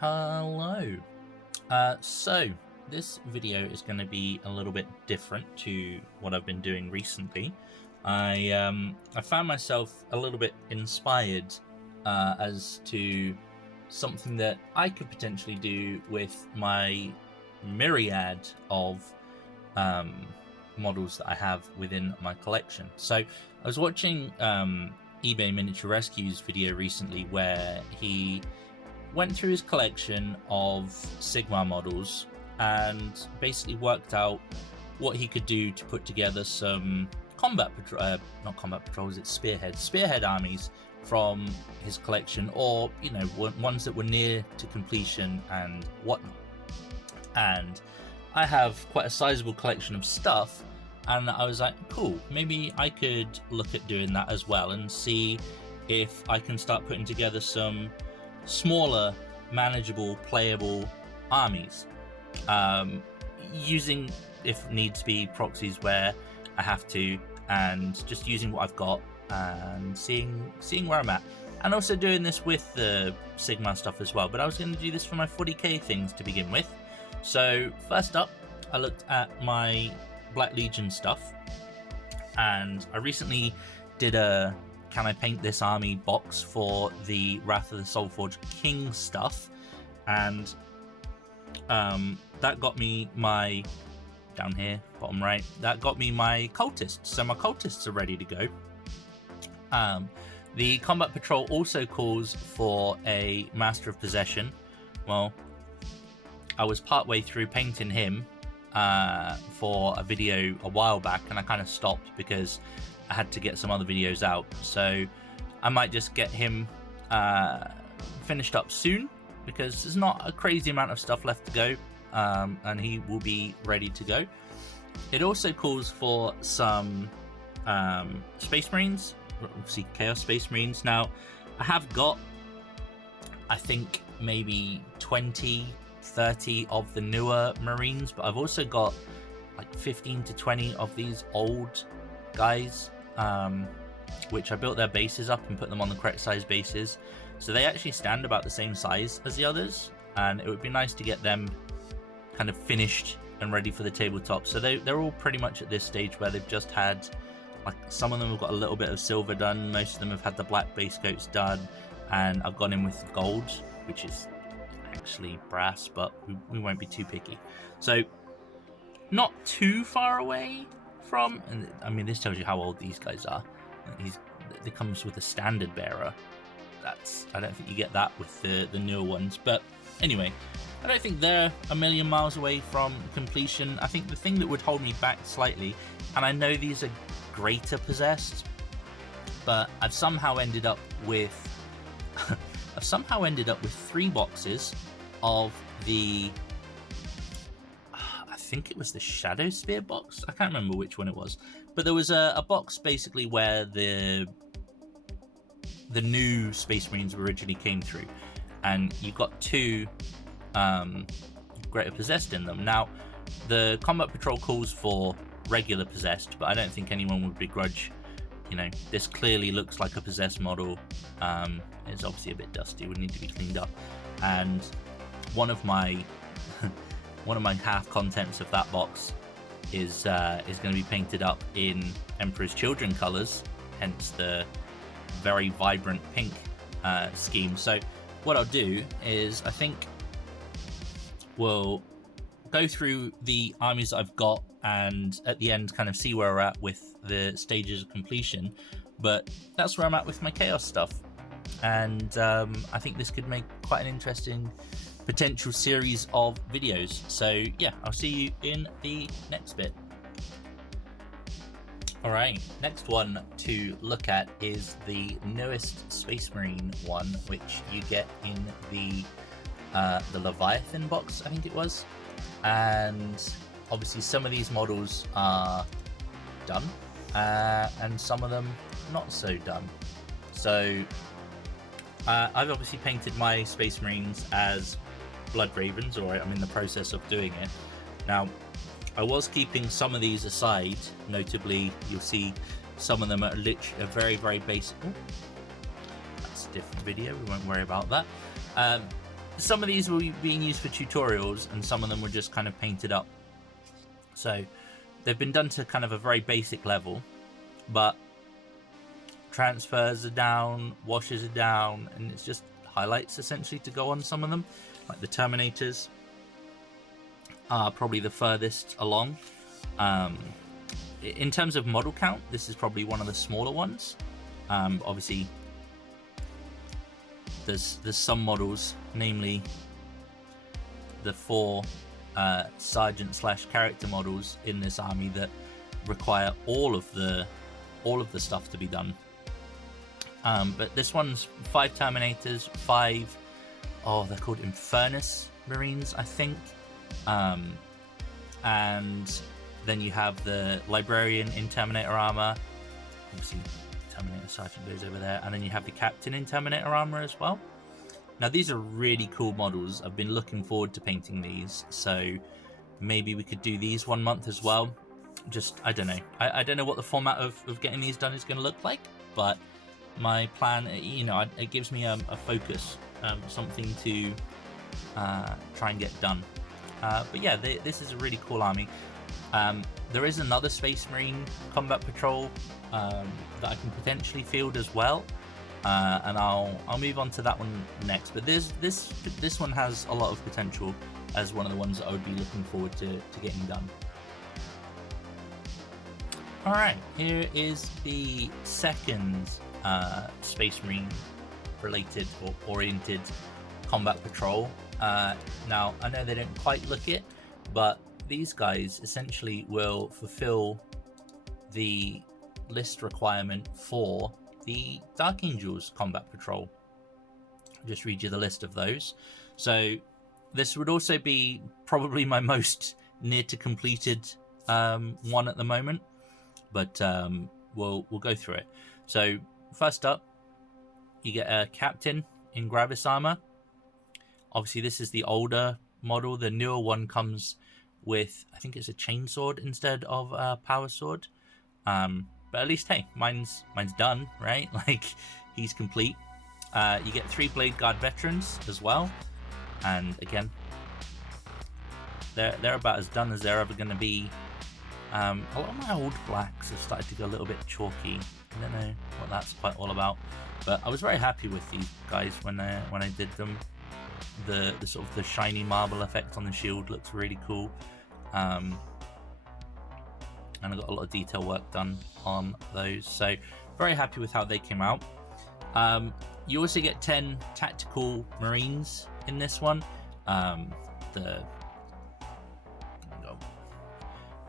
Hello. So this video is going to be a little bit different to what I've been doing recently. I found myself a little bit inspired as to something that I could potentially do with my myriad of models that I have within my collection. So I was watching eBay Miniature Rescue's video recently where he went through his collection of Sigmar models and basically worked out what he could do to put together some not combat patrols, it's spearhead armies from his collection, or ones that were near to completion and whatnot. And I have quite a sizable collection of stuff, and I was like, cool, maybe I could look at doing that as well and see if I can start putting together some smaller, manageable, playable armies, using, if needs be, proxies where I have to, and just using what I've got and seeing where I'm at, and also doing this with the Sigmar stuff as well. But I was going to do this for my 40k things to begin with. So first up, I looked at my Black Legion stuff, and I recently did a can I paint this army box for the Wrath of the Soulforged King stuff, and that got me my, down here, bottom right, that got me my cultists. So my cultists are ready to go. The Combat Patrol also calls for a Master of Possession. Well, I was partway through painting him for a video a while back, and I kind of stopped because I had to get some other videos out. So I might just get him finished up soon, because there's not a crazy amount of stuff left to go, and he will be ready to go. It also calls for some Space Marines, obviously Chaos Space Marines. Now, I have got, I think, maybe 20-30 of the newer Marines, but I've also got like 15 to 20 of these old guys, which I built their bases up and put them on the correct size bases, so they actually stand about the same size as the others, and it would be nice to get them kind of finished and ready for the tabletop. So they're all pretty much at this stage where they've just had, like, some of them have got a little bit of silver done, most of them have had the black base coats done, and I've gone in with gold, which is actually brass, but we won't be too picky. So not too far away from, and I mean, this tells you how old these guys are. It comes with a standard bearer. I don't think you get that with the newer ones, but anyway, I don't think they're a million miles away from completion. I think the thing that would hold me back slightly, and I know these are greater possessed, but I've somehow ended up with 3 boxes of the, I think it was the Shadow Spear box. I can't remember which one it was, but there was a box basically where the new Space Marines originally came through, and you got 2 greater possessed in them. Now, the Combat Patrol calls for regular possessed, but I don't think anyone would begrudge, this clearly looks like a possessed model. It's obviously a bit dusty, would need to be cleaned up, and one of my half contents of that box is going to be painted up in Emperor's Children colors, hence the very vibrant pink scheme. So what I'll do is, I think we'll go through the armies that I've got, and at the end kind of see where we're at with the stages of completion. But that's where I'm at with my Chaos stuff, and I think this could make quite an interesting potential series of videos. So yeah, I'll see you in the next bit. Alright, next one to look at is the newest Space Marine one, which you get in the Leviathan box, I think it was. And obviously some of these models are done, and some of them not so done. So I've obviously painted my Space Marines as Blood Ravens, or I'm in the process of doing it. Now, I was keeping some of these aside, notably you'll see some of them are literally a very, very basic. That's a different video, we won't worry about that. some of these were being used for tutorials, and some of them were just kind of painted up. So they've been done to kind of a very basic level, but transfers are down, washes are down, and it's just highlights essentially to go on some of them. Like the Terminators are probably the furthest along. In terms of model count, this is probably one of the smaller ones. Obviously, there's some models, namely the 4 sergeant / character models in this army that require all of the stuff to be done. But this one's 5 Terminators, 5 they're called Infernus Marines, I think. And then you have the Librarian in Terminator armor. Obviously, Terminator Sergeant goes over there, and then you have the Captain in Terminator armor as well. Now these are really cool models. I've been looking forward to painting these, so maybe we could do these one month as well. Just, I don't know. I don't know what the format of getting these done is going to look like, but my plan, it gives me a focus, something to try and get done. But yeah, this is a really cool army. There is another Space Marine combat patrol that I can potentially field as well, and I'll move on to that one next. But this one has a lot of potential as one of the ones that I would be looking forward to getting done. All right, here is the second Space Marine related or oriented combat patrol. Now I know they don't quite look it, but these guys essentially will fulfill the list requirement for the Dark Angels combat patrol. I'll just read you the list of those. So this would also be probably my most near to completed one at the moment, but we'll go through it. So first up, you get a Captain in Gravis armor. Obviously this is the older model. The newer one comes with, I think it's a chainsword instead of a power sword. But at least, hey, mine's done, right? Like, he's complete. You get 3 Blade Guard veterans as well, and again, they're about as done as they're ever going to be. A lot of my old blacks have started to go a little bit chalky. I don't know what that's quite all about, but I was very happy with these guys when I did them. The sort of the shiny marble effect on the shield looks really cool, and I got a lot of detail work done on those, so very happy with how they came out. You also get 10 tactical Marines in this one.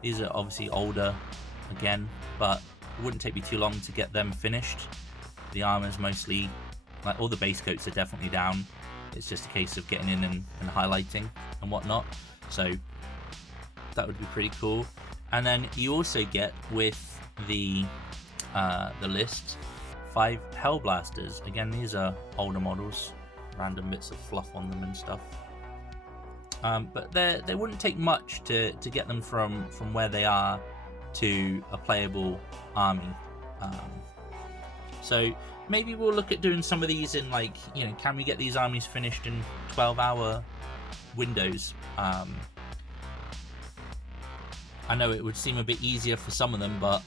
These are obviously older again, but it wouldn't take me too long to get them finished. The armor's mostly, like, all the base coats are definitely down. It's just a case of getting in and highlighting and whatnot. So that would be pretty cool. And then you also get with the list 5 Hellblasters. Again, these are older models, random bits of fluff on them and stuff. But they wouldn't take much to get them from where they are to a playable army. So maybe we'll look at doing some of these in, like, can we get these armies finished in 12-hour windows? I know it would seem a bit easier for some of them, but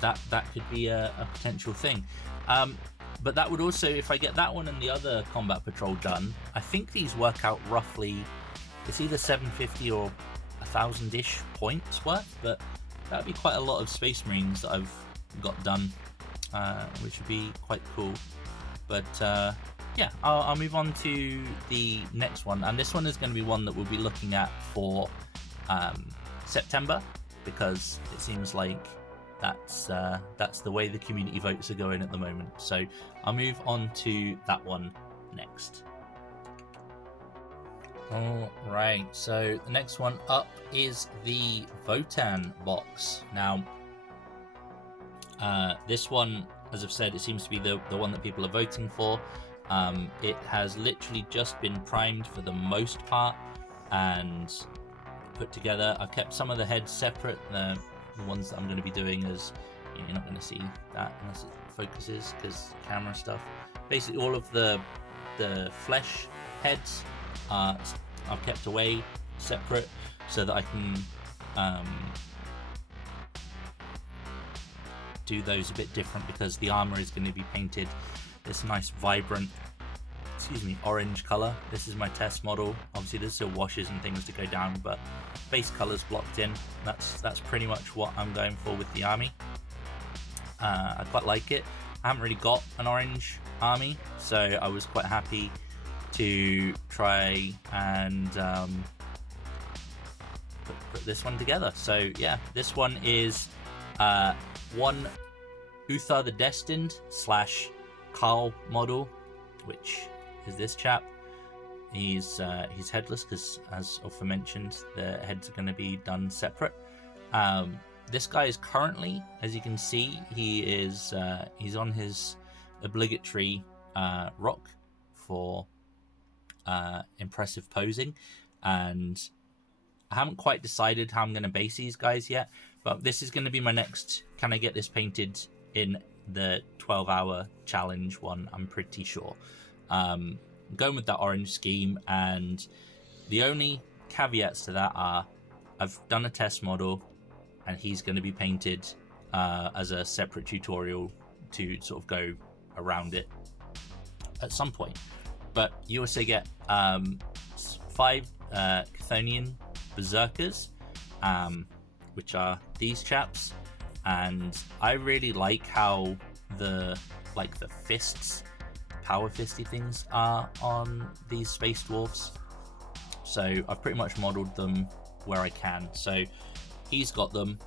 that could be a potential thing. But that would also, if I get that one and the other combat patrol done, I think these work out roughly, it's either 750 or 1,000-ish points worth, but that would be quite a lot of Space Marines that I've got done, which would be quite cool. But yeah, I'll move on to the next one, and this one is going to be one that we'll be looking at for September, because it seems like that's the way the community votes are going at the moment. So I'll move on to that one next. All right, so the next one up is the Votan box. Now, this one, as I've said, it seems to be the one that people are voting for. It has literally just been primed for the most part and put together. I've kept some of the heads separate. The ones that I'm going to be doing is, you're not going to see that unless it focuses because camera stuff. Basically, all of the the flesh heads I've kept away separate so that I can do those a bit different, because the armor is going to be painted this nice vibrant, orange color. This is my test model. Obviously there's still washes and things to go down, but base color's blocked in. That's pretty much what I'm going for with the army. I quite like it. I haven't really got an orange army, so I was quite happy to try and put this one together. So yeah, this one is one Uther the Destined / Carl model, which is this chap. He's headless because, as aforementioned, the heads are going to be done separate. This guy is currently, as you can see, he's on his obligatory rock for impressive posing, and I haven't quite decided how I'm going to base these guys yet, but this is going to be my next can I get this painted in the 12-hour challenge one, I'm pretty sure. Going with that orange scheme, and the only caveats to that are I've done a test model and he's going to be painted as a separate tutorial to sort of go around it at some point. But you also get 5 Chthonian berserkers, which are these chaps, and I really like how the fists, power fisty things are on these space dwarfs. So I've pretty much modeled them where I can. So he's got them.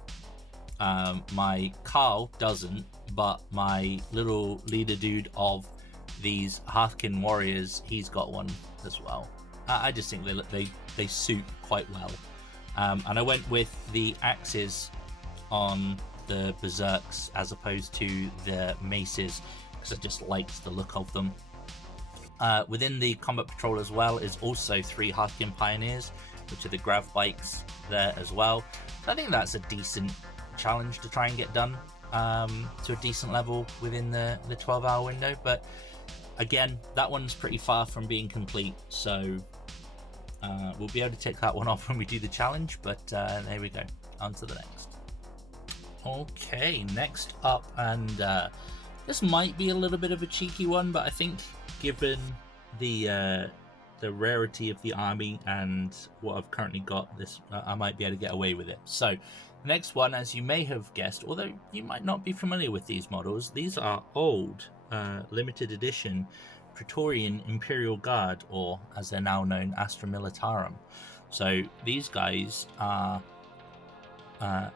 My Carl doesn't, but my little leader dude of these Hearthkin warriors, he's got one as well. I just think they suit quite well. And I went with the axes on the berserks as opposed to the maces, because I just liked the look of them. Within the combat patrol as well is also 3 Hearthkin pioneers, which are the grav bikes there as well. So I think that's a decent challenge to try and get done to a decent level within the 12-hour window. But again, that one's pretty far from being complete, so we'll be able to tick that one off when we do the challenge. But there we go, on to the next. Okay, next up, and this might be a little bit of a cheeky one, but I think given the rarity of the army and what I've currently got, this I might be able to get away with it. So the next one, as you may have guessed, although you might not be familiar with these models, these are old limited edition Praetorian Imperial Guard, or as they're now known, Astra Militarum. So these guys are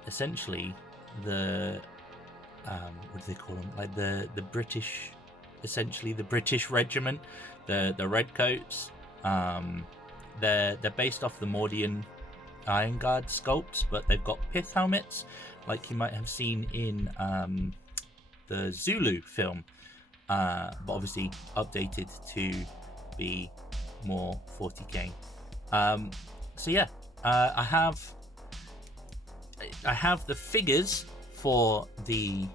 essentially the what do they call them, like the British, essentially the British regiment, the redcoats. They're based off the Mordian Iron Guard sculpts, but they've got pith helmets like you might have seen in the Zulu film, but obviously updated to be more 40k. So yeah, I have the figures for the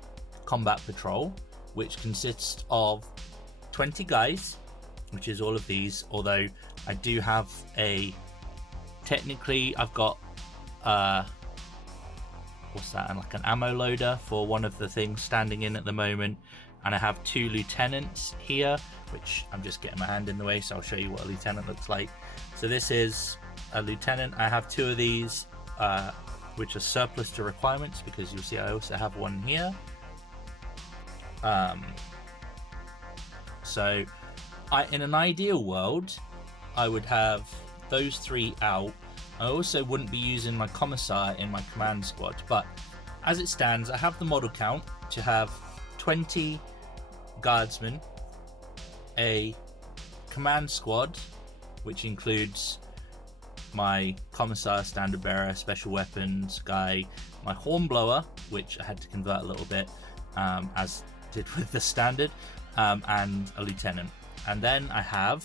combat patrol, which consists of 20 guys, which is all of these, although I do have technically I've got what's that, like an ammo loader for one of the things standing in at the moment, and I have 2 lieutenants here, which I'm just getting my hand in the way, so I'll show you what a lieutenant looks like. So this is a lieutenant. I have 2 of these which are surplus to requirements, because you'll see I also have one here. So in an ideal world, I would have those 3 out. I also wouldn't be using my commissar in my command squad, but as it stands, I have the model count to have 20 guardsmen, a command squad, which includes my commissar, standard bearer, special weapons guy, my hornblower, which I had to convert a little bit, as did with the standard, and a lieutenant. And then I have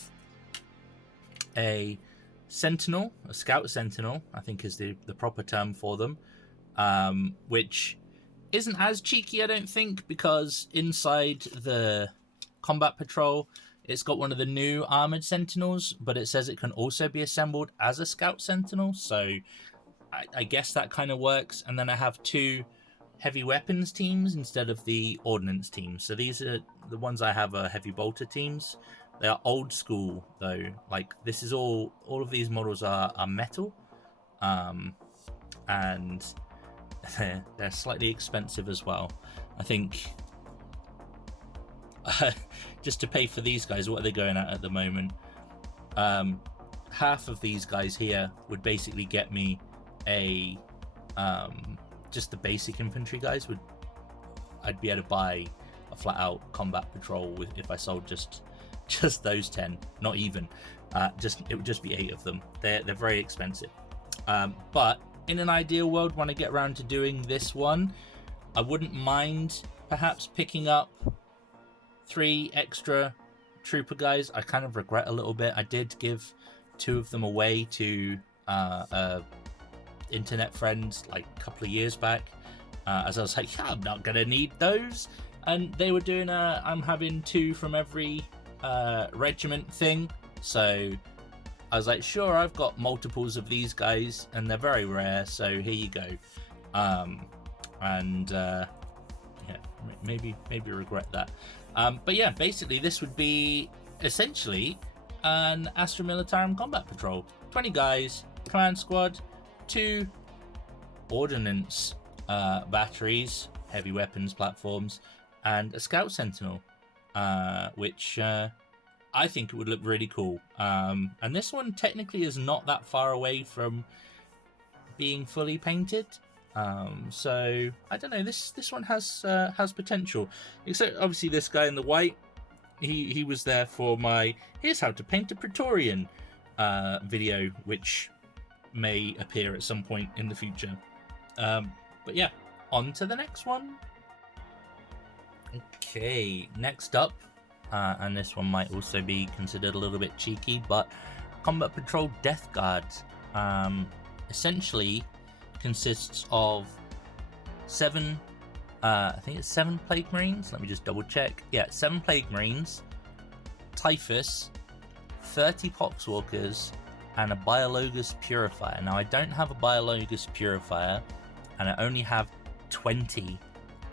a sentinel, a scout sentinel, I think is the proper term for them, which isn't as cheeky, I don't think, because inside the combat patrol It's got one of the new armored sentinels, but it says it can also be assembled as a scout sentinel, so I guess that kind of works. And then I have 2 heavy weapons teams instead of the ordnance teams. So these are the ones I have, are heavy bolter teams. They are old school though. Like, this is all of these models are metal, and they're slightly expensive as well. I think just to pay for these guys, what are they going at the moment? Half of these guys here would basically get me a just the basic infantry guys. I'd be able to buy a flat out combat patrol with, if I sold just those 10. Not even it would just be 8 of them. They're very expensive, but in an ideal world, when I get around to doing this one, I wouldn't mind perhaps picking up 3 extra trooper guys. I kind of regret a little bit. I did give 2 of them away to internet friends like a couple of years back, as I was like, yeah, I'm not gonna need those, and they were doing I'm having 2 from every regiment thing. So I was like, sure, I've got multiples of these guys and they're very rare, so here you go. Yeah, maybe regret that. But yeah, basically this would be essentially an Astra Militarum combat patrol. 20 guys, command squad, 2 ordnance batteries, heavy weapons platforms, and a scout sentinel, which I think it would look really cool. And this one technically is not that far away from being fully painted. So I don't know. This one has potential. Except obviously this guy in the white, he was there for my "Here's how to paint a Praetorian" video, which may appear at some point in the future. But yeah, on to the next one. Okay, next up, and this one might also be considered a little bit cheeky, but Combat Patrol Death Guard essentially consists of 7, I think it's 7 Plague Marines. Let me just double check. Yeah, 7 Plague Marines, Typhus, 30 Poxwalkers, and a Biologus Purifier. Now, I don't have a Biologus Purifier, and I only have 20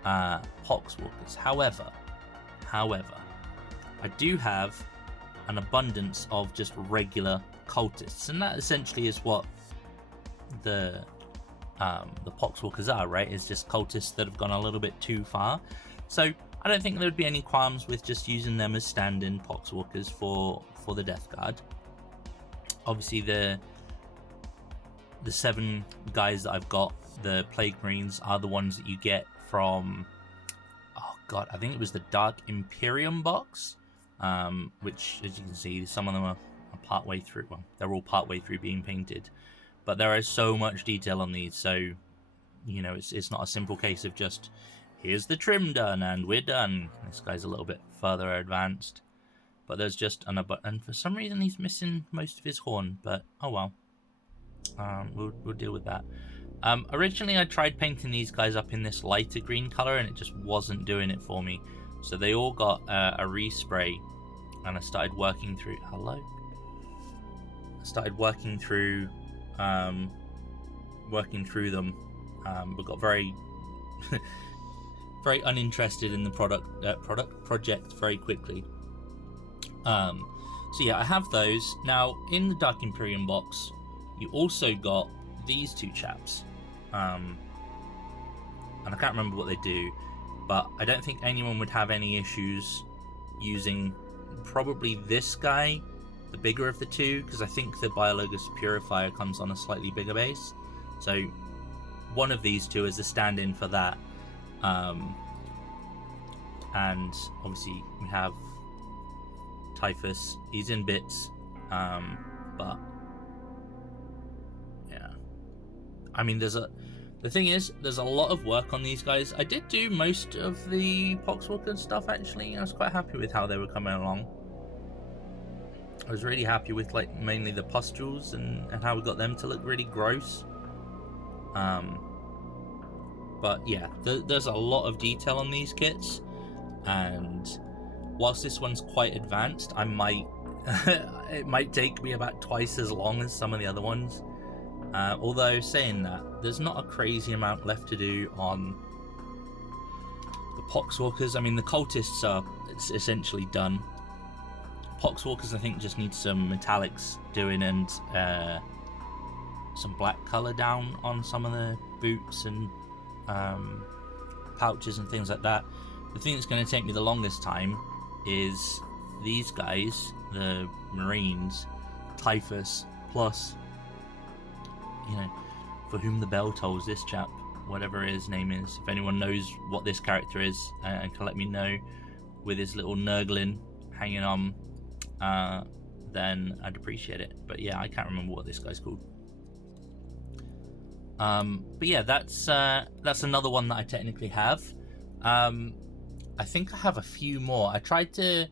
Poxwalkers. However, I do have an abundance of just regular cultists, and that essentially is what the Poxwalkers are, right? It's just cultists that have gone a little bit too far. So I don't think there'd be any qualms with just using them as stand-in Poxwalkers for the Death Guard. Obviously, the 7 guys that I've got, the Plague Marines, are the ones that you get from, oh god, I think it was the Dark Imperium box, which, as you can see, some of them are part-way through. Well, they're all part-way through being painted, but there is so much detail on these, so, you know, it's not a simple case of just, here's the trim done and we're done. This guy's a little bit further advanced, but there's just and for some reason he's missing most of his horn, but oh well. We'll deal with that. Originally I tried painting these guys up in this lighter green color and it just wasn't doing it for me, so they all got a respray, and I started working through them, but got very very uninterested in the project very quickly. So yeah, I have those. Now, in the Dark Imperium box, you also got these 2 chaps, and I can't remember what they do, but I don't think anyone would have any issues using probably this guy, the bigger of the 2, because I think the Biologus Purifier comes on a slightly bigger base, so one of these 2 is a stand-in for that. And obviously we have Typhus, he's in bits, but yeah, I mean, the thing is, there's a lot of work on these guys. I did do most of the Poxwalker stuff, actually. I was quite happy with how they were coming along. I was really happy with, like, mainly the pustules and how we got them to look really gross. But yeah, there's a lot of detail on these kits, and whilst this one's quite advanced, I might it might take me about twice as long as some of the other ones. Although saying that, there's not a crazy amount left to do on the Poxwalkers. I mean, the cultists are essentially done. Poxwalkers, I think, just need some metallics doing and some black color down on some of the boots and pouches and things like that. The thing that's going to take me the longest time is these guys, the Marines, Typhus, plus, you know, for whom the bell tolls, this chap, whatever his name is. If anyone knows what this character is and can let me know, with his little nurgling hanging on, then I'd appreciate it. But yeah, I can't remember what this guy's called. But yeah, that's another one that I technically have. I think I have a few more. I tried to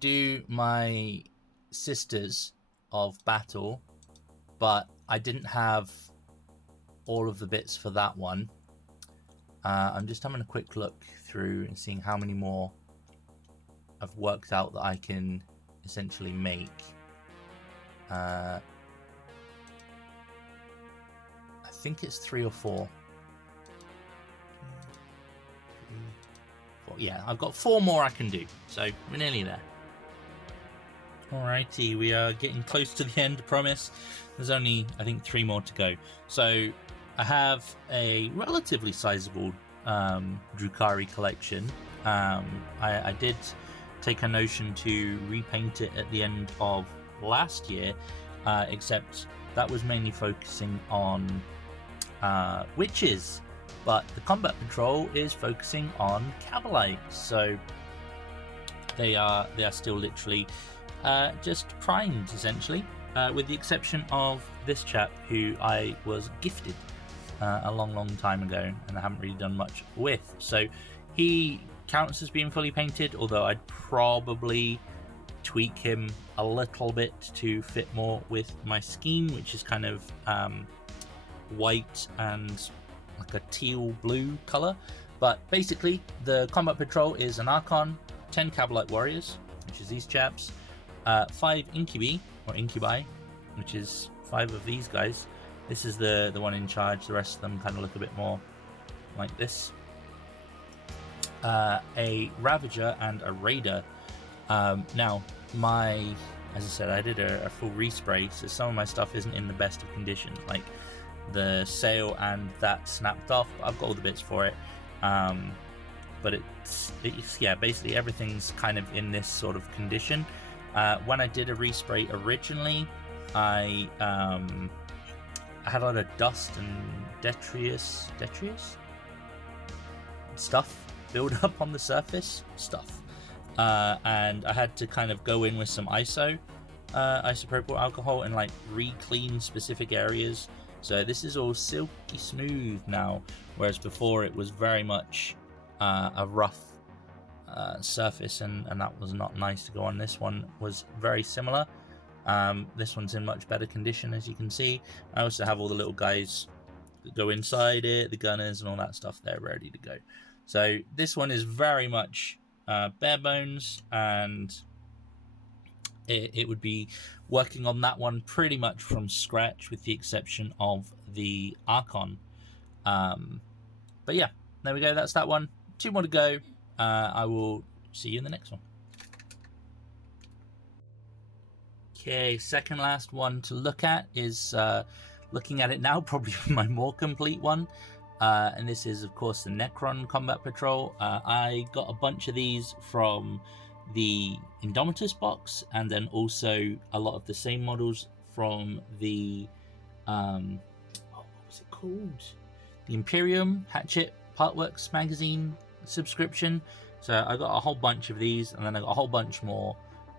do my Sisters of Battle, but I didn't have all of the bits for that one. I'm just having a quick look through and seeing how many more I've worked out that I can essentially make. I think it's 3 or 4. Yeah, I've got 4 more I can do, so we're nearly there. Alrighty, we are getting close to the end, I promise. There's only, I think, 3 more to go. So I have a relatively sizable Drukhari collection. I did take a notion to repaint it at the end of last year, except that was mainly focusing on witches, but the combat patrol is focusing on Cabalites, so they are still literally just primed, essentially, with the exception of this chap who I was gifted a long time ago and I haven't really done much with. So he counts as being fully painted, although I'd probably tweak him a little bit to fit more with my scheme, which is kind of white and like a teal blue color. But basically the combat patrol is an Archon, 10 Cabalite warriors, which is these chaps, 5 incubi, which is 5 of these guys. This is the one in charge. The rest of them kind of look a bit more like this. A Ravager and a Raider. Now, as I said, I did a full respray, so some of my stuff isn't in the best of condition. Like the sail and that snapped off, but I've got all the bits for it. But it's yeah, basically everything's kind of in this sort of condition. When I did a respray originally, I had a lot of dust and detritus stuff build up on the surface and I had to kind of go in with some isopropyl alcohol and like re-clean specific areas. So this is all silky smooth now, whereas before it was very much a rough surface, and that was not nice to go on. This one was very similar. This one's in much better condition, as you can see. I also have all the little guys that go inside it, the gunners and all that stuff. They're ready to go. So this one is very much bare bones, and it would be working on that one pretty much from scratch, with the exception of the Archon. But yeah, there we go. That's that one. 2 more to go. I will see you in the next one. Okay, second last one to look at is looking at it now, probably my more complete one. And this is, of course, the Necron Combat Patrol. I got a bunch of these from the Indomitus box, and then also a lot of the same models from the what was it called? The Imperium Hatchet Partworks magazine subscription. So I got a whole bunch of these, and then I got a whole bunch more.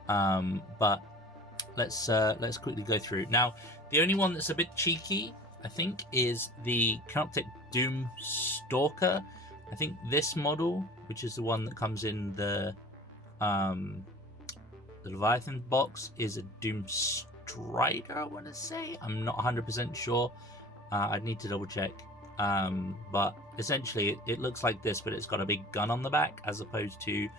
But let's quickly go through. Now, the only one that's a bit cheeky, I think, is the Canoptek Doom Stalker. I think this model, which is the one that comes in the Leviathan box, is a Doom Strider, I want to say. I'm not 100% sure. I'd need to double check. But essentially it looks like this, but it's got a big gun on the back, as opposed to, you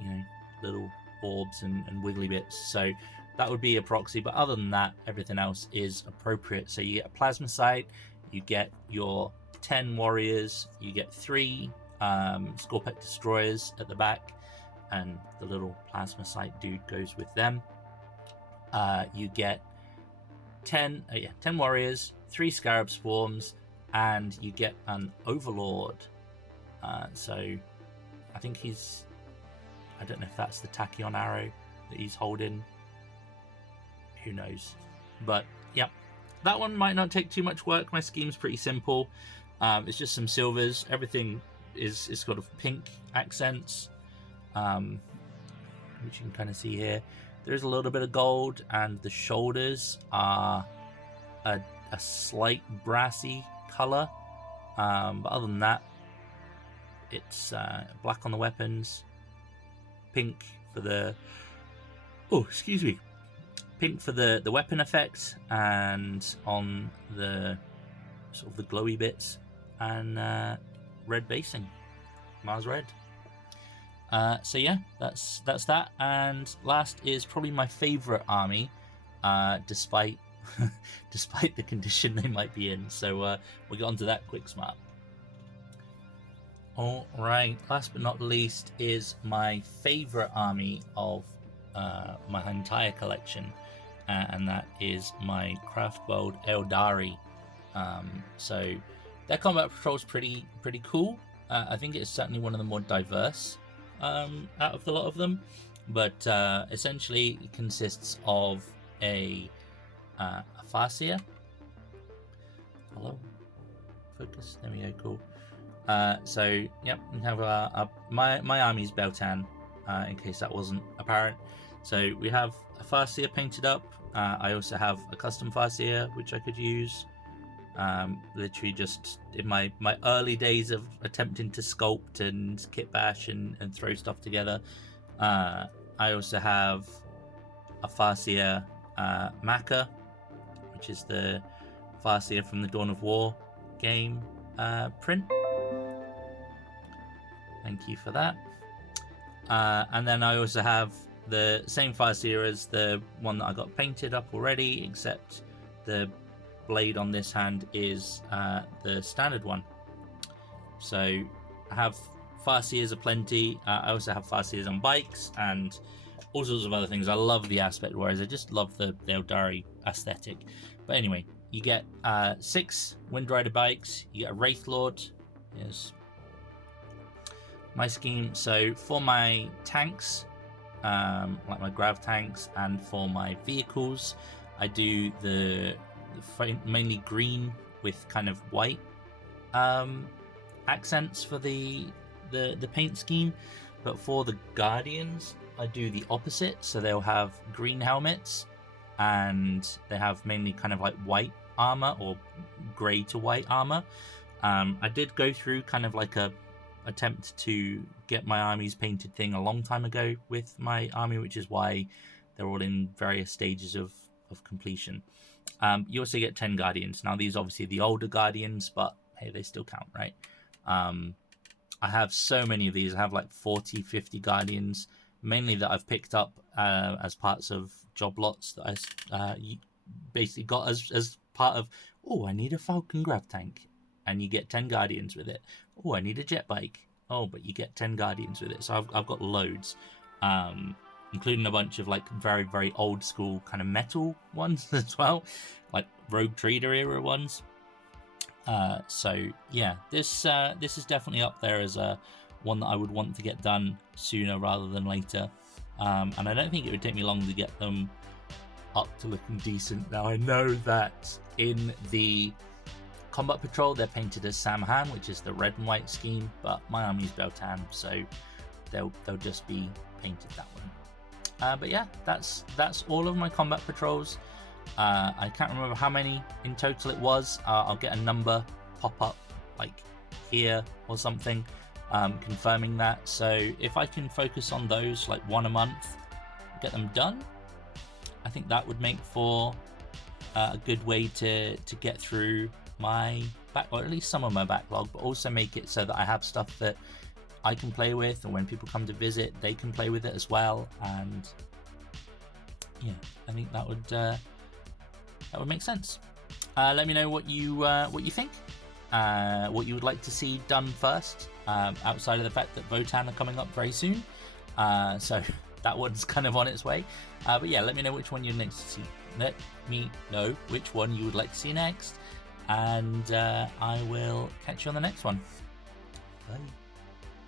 know, little orbs and wiggly bits. So that would be a proxy, but other than that, everything else is appropriate. So you get a plasma sight, you get your 10 warriors, you get 3 Scorpec destroyers at the back, and the little plasma sight dude goes with them. You get 10 warriors, 3 scarab swarms, and you get an overlord. So I think I don't know if that's the tachyon arrow that he's holding. Who knows? But yeah, that one might not take too much work. My scheme's pretty simple. It's just some silvers. Everything is sort of pink accents, which you can kind of see here. There's a little bit of gold, and the shoulders are a slight brassy color. But other than that, it's black on the weapons, pink for the pink for the weapon effect, and on the sort of the glowy bits, and red basing, Mars red. So yeah, that's that. And last is probably my favorite army, despite despite the condition they might be in. So we'll get on to that quick smart. All right, last but not least is my favorite army of my entire collection, and that is my Craftworld Eldari. So their combat patrol is pretty cool. I think it's certainly one of the more diverse out of the lot of them, but essentially it consists of a Farseer. Hello, focus. There we go. Cool. So yep, we have my army's Beltan, in case that wasn't apparent. So we have a Farseer painted up. I also have a custom Farseer which I could use. Literally just in my early days of attempting to sculpt and kit bash and throw stuff together. I also have a Farseer Maka, which is the Farseer from the Dawn of War game print. Thank you for that. And then I also have the same Farseer as the one that I got painted up already, except the blade on this hand is the standard one. So I have Farseers aplenty. I also have Farseers on bikes and all sorts of other things. I love the aspect warriors. I just love the Eldari aesthetic. But anyway, you get 6 Windrider bikes. You get a Wraith Lord. Yes. My scheme. So for my tanks, like my grav tanks, and for my vehicles, I do the mainly green with kind of white accents for the paint scheme. But for the Guardians, I do the opposite. So they'll have green helmets, and they have mainly kind of like white armor or grey to white armor. I did go through kind of like a attempt to get my armies painted thing a long time ago with my army, which is why they're all in various stages of completion. You also get 10 Guardians. Now these are obviously the older Guardians, but hey, they still count, right? I have so many of these. I have like 40-50 Guardians, mainly that I've picked up as parts of job lots that I basically got as part of, oh, I need a Falcon grav tank, and you get 10 Guardians with it. Oh, I need a jet bike. Oh, but you get 10 Guardians with it. So I've got loads, including a bunch of like very, very old school kind of metal ones as well, like Rogue Trader era ones. So yeah, this is definitely up there as a one that I would want to get done sooner rather than later. And I don't think it would take me long to get them up to looking decent. Now I know that in the Combat Patrol they're painted as Samhan, which is the red and white scheme, but my army's Beltan, so they'll just be painted that way. But yeah, that's all of my Combat Patrols. I can't remember how many in total it was. I'll get a number pop up like here or something, confirming that. So if I can focus on those like one a month, get them done, I think that would make for a good way to get through my back, or at least some of my backlog, but also make it so that I have stuff that I can play with, and when people come to visit, they can play with it as well. And yeah, I think that would make sense. Let me know what you think, what you would like to see done first, outside of the fact that Votan are coming up very soon, so that one's kind of on its way. But yeah, let me know which one you'd like to see. Let me know which one you would like to see next, and I will catch you on the next one. Bye.